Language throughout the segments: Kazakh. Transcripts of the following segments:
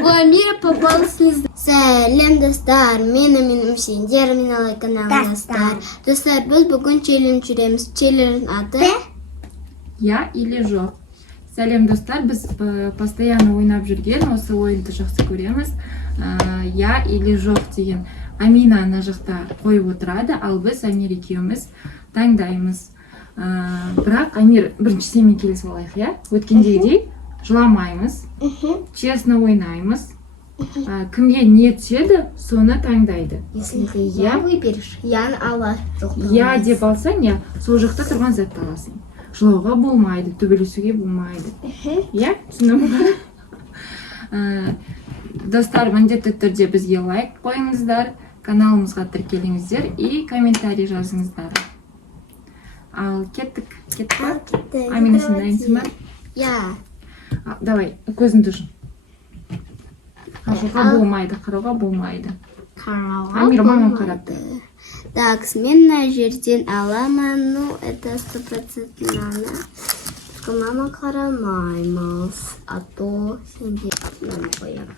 В Амира попал снизу. Сәлем достар, менің сендер, мен канал достар. Достар, біз бүгін челлендж жүреміз. Челлендж аты Я или жоқ. Сәлем достар, біз постоянно ойнап жүрген осы ойынды жақсы көреміз. Я или жоқ деген. Амина ана жақта қойып отырады, ал біз Амир екеуміз таңдаймыз. Бірақ Амир бірінші сенмен келісіп алайық, иә? Өткендегідей жыламаймыз, честно ойнаймыз. Кімге не түседі, соны таңдайды. Если ты я выберешь, я ала. Я деп алсаң, я сол жақта тұрған затты аласың. Жылауға болмайды, төбелесуге болмайды. Я? Түсінемін. Достар, міндетті түрде бізге лайк қойыңыздар, каналымызға тіркеліңіздер и комментарий жазыңыздар. Ал кеттік. Амина, сен дайынсың ба? Я. Давай, көзіңді жұм. Қарауға болмайды. Амир, маған қарап. Так, мен мына жерден аламын, ну, это 100% надо. Мама қарамаймыз, а то сенде мама қоям.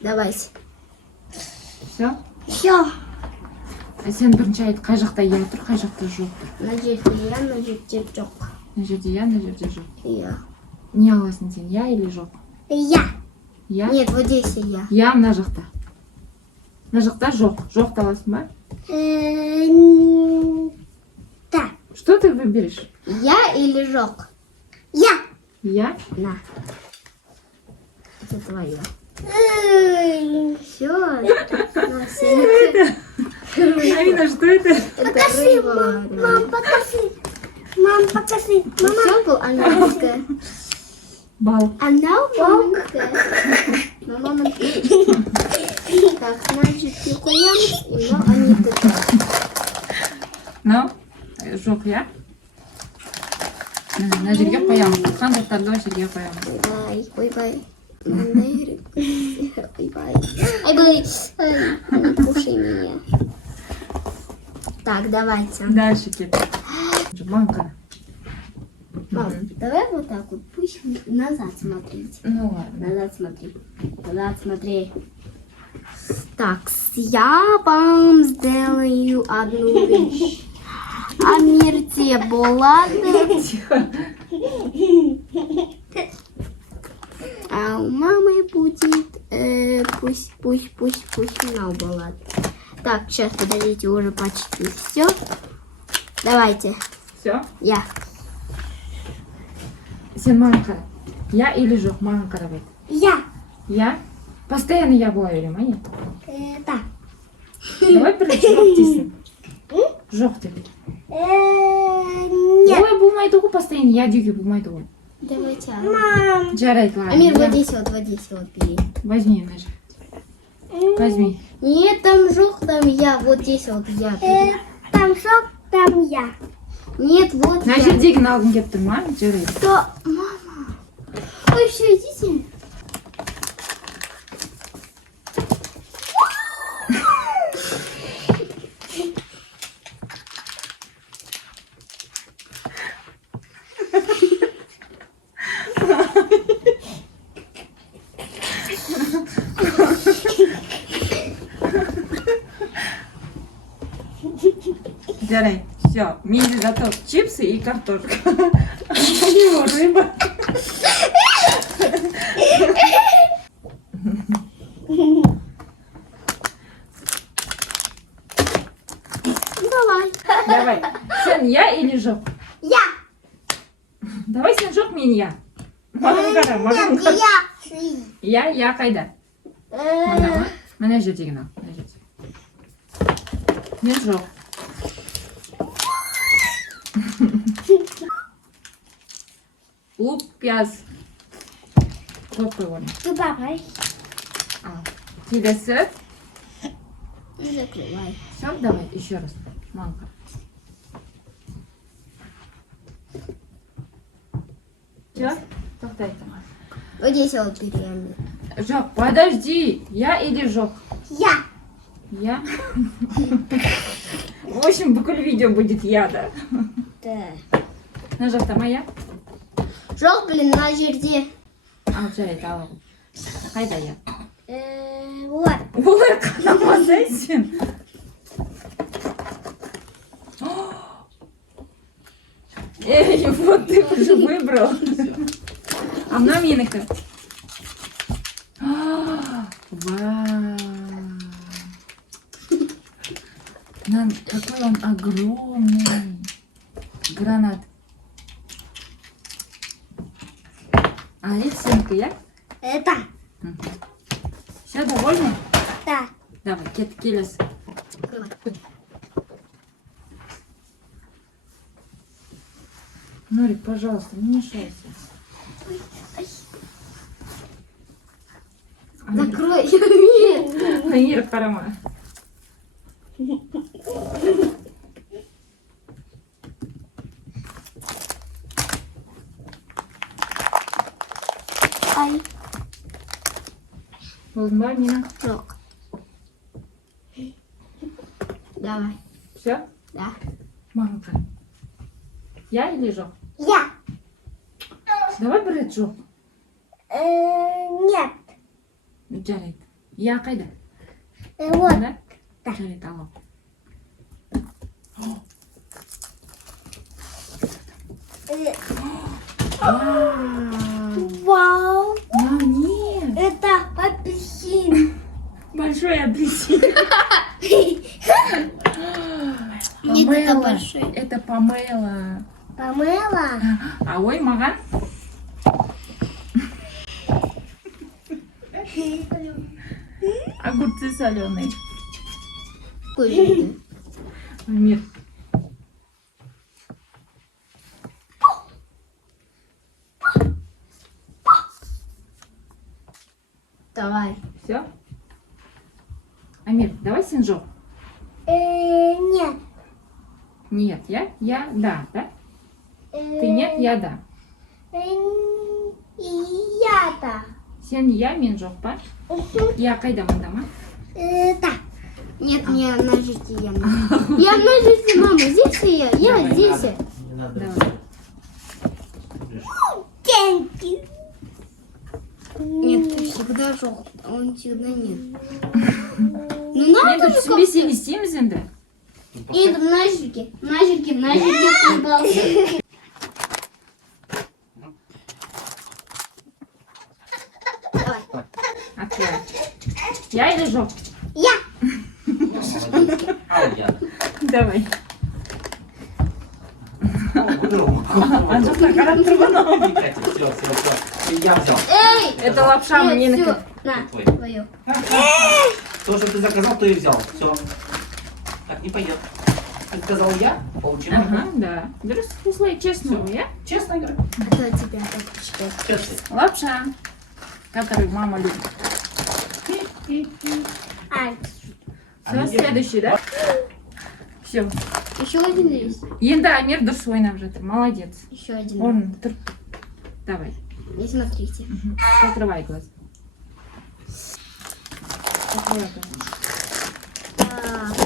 Давайте. Все? Все. Сен бірінші айт, қай жақта я тұр, қай жақта жоқ тұр. Мына жерде я, мына жерде жоқ. Мына жерде я, мына жерде жоқ. Я. Не аласың сен, я или жоқ? Я. Я? Нет, вот здесь я. Я мына жақта. Мына жақта жоқ. Жоқты аласың ба? Да. Что ты выберешь? Я или жоқ? Я. Я? На. Это твое. Все. Амина, что это? Покажи, мам, покажи. Мам, покажи. Все был английское. Бал. Она маленькая. Мама. Так, значит, пикуем, и они тут. Ну, жоқ, я? Мына жерге қоямын. Қан заттарды жерге қоямын. Ой-бай. Ой-бай. Ай-бай. Не кушай меня. Так, давайте. Дальше кет. Мамка. Мам, давай вот так вот, пусть назад смотрите. Ну ладно. Назад смотри. Назад смотри. Так, я вам сделаю одну вещь. Амирте болады. Тихо. А у мамы будет пусть она болады. Так, сейчас, подождите, уже почти все. Давайте. Все? Я. Сен маған қара. Я или жоқ, маған қарап айт. Я. Я? Постоянно я бола беремін, а Да. Давай бірінші жоқ дейсің. Жоқ деп. Нет. Ой, болмайды ғой, постоянно я деуге болмайды ғой. Давайте. Мам. Жарайды, ладно. Амир, Я- вот здесь вот бери. Возьми, нажи. Возьми. Нет, там жук, там я. Вот здесь вот я. Бери. Там шок, там я. Нет, вот Мына я. жердегіні алғың келіп тұр ма? Жарайды. Что? Мама. Ой, все, идите. Жарайды. Все. Менде зато чипсы и картошка. А у него рыба. Давай. Давай. Сен я или жоқ? Я. Давай сен жоқ, мен я. Маған қара, маған қара. Я қайда? Мына ма? Мына жердегіні ал. Мына жерде. Мен жоқ. Лук, пияз. Қойып қой оны. Давай. Ал. Келесі. Закрывай. Все, давай, еще раз. Мамка. Все? Тоқтай тұрма. Вот здесь вот бери, Амир. Жоқ, подожди. Я или жоқ? Я. Я? В общем, бүкіл видео будет я, да? Да. мына жақта ма, иә? Жоқ, блин, мына жерде. Ал, жарайды, ал. Қайда, иә? Вот. Олай қарамасай сен. Эй, вот ты уже выбрал. А мына менікі. Вау. Какой он огромный. Гранат. Алексенька, я? Это. Все, довольны? Да. Давай, келес. Нурик, пожалуйста, не мешайся. Закрой. Нет. Амир, қарама. Ай. Болдың ба, Амина? Жоқ. Давай. Все? Да. Мама, қара. Я или жоқ? Я. Давай бір рет жоқ. Нет. Жарайды. Я қайда? Вот. Да? Жарайды, алло. Вау. Нет. Это апельсин. Большой апельсин. Нет, это Помела. большой. Это помела. Помыла. А ой, маған? Огурцы соленые. Какой же ты? Амир. Давай. Все? Амир, давай синжок. Нет. Нет, я, да, да? Ты нет, я, да. Я-то. Сен я, мен жоқ па? Я қайда мында ма? Да. Нет, мне ножите я. Я ножите, мама. Здесь и я. Я Давай, здесь. Не надо. Давай. Деньги. Нет, ты всегда желтый. А он всегда нет. Ну Енді надо же түсінбесең не істейміз енді? И ножики. Ножики, пожалуйста. Давай. Открывай. Я или жоқ? Я. Молодец. Ау, я. Давай. По-другому. Жақта қарап тұрған. Все. Я взял. Эй! Это лапша Нет, мне всё. на... На, Твой. твою. То, что ты заказал, то и взял. Все. Так не пойдет. Ты сказал я, получил. Ага, да. Дұрыс, осылай честно, иә? Честно игра. А то тебя так читать. Честно. Лапша, который мама любит. Все, следующий, да? Все. Еще один есть. Енді Амир дұрыс ойнап жатыр. Молодец. Еще один. Орын тұр. Давай. Не смотрите. Закрывай глаз. Закрывай глаз. Так,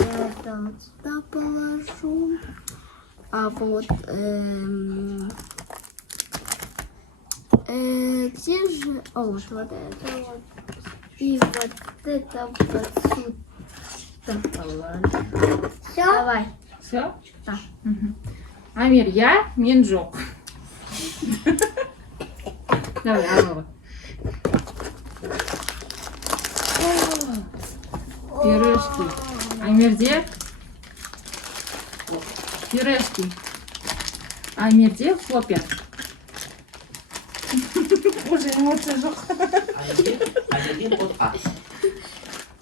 я это вот сюда положу. А вот где же? О, вот это вот. И вот это вот сюда положу. Все. Давай. Все? Да. Амир, я, мен жоқ. Давай, алло. Пюрешки. Амирде? Пюрешки. Амирде хлопья. Уже эмоция жоқ. Один от А.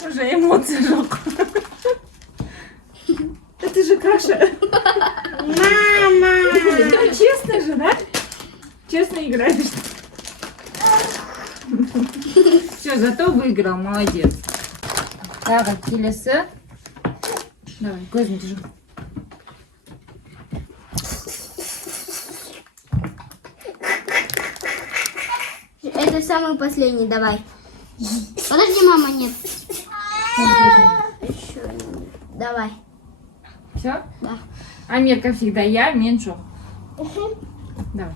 Уже эмоция жоқ. Это же каша. Мама. Ну, честно же, да? Честно играешь. Все, зато выиграл, молодец. Так, келесі. Давай, көзін держи. Это самый последний, давай. Подожди, мама, нет. Еще нет. Давай. Все? Да. Амир, как всегда, я, мен жоқ. Давай.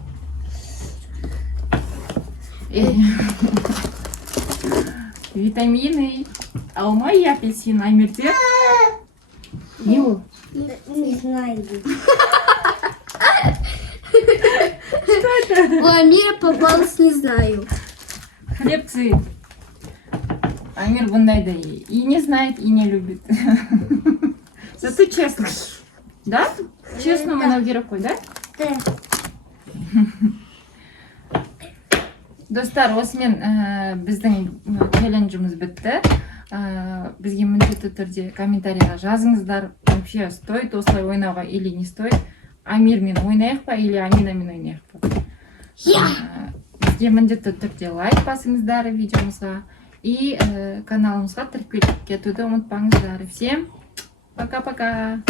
Витамины. Алма и апельсин. Амирде? Не ол? Не знаю. У Амира попалось, не знаю. Хлебцы. Амир бұндайды и не знает, и не любит. Зато честно. Да? Честно мынау керек қой, да? Да. Достар, осымен біздің челленджіміз бітті. Бізге міндетті түрде комментарийға жазыңыздар. Вообще стоит осылай ойнауға или не стоит. Амирмен ойнайық па или Аминамен ойнайық па? Бізге міндетті түрде лайк басыңыздар видеомызға. И каналымызға тіркеліп кетуді ұмытпаңыздар. Всем пока-пока!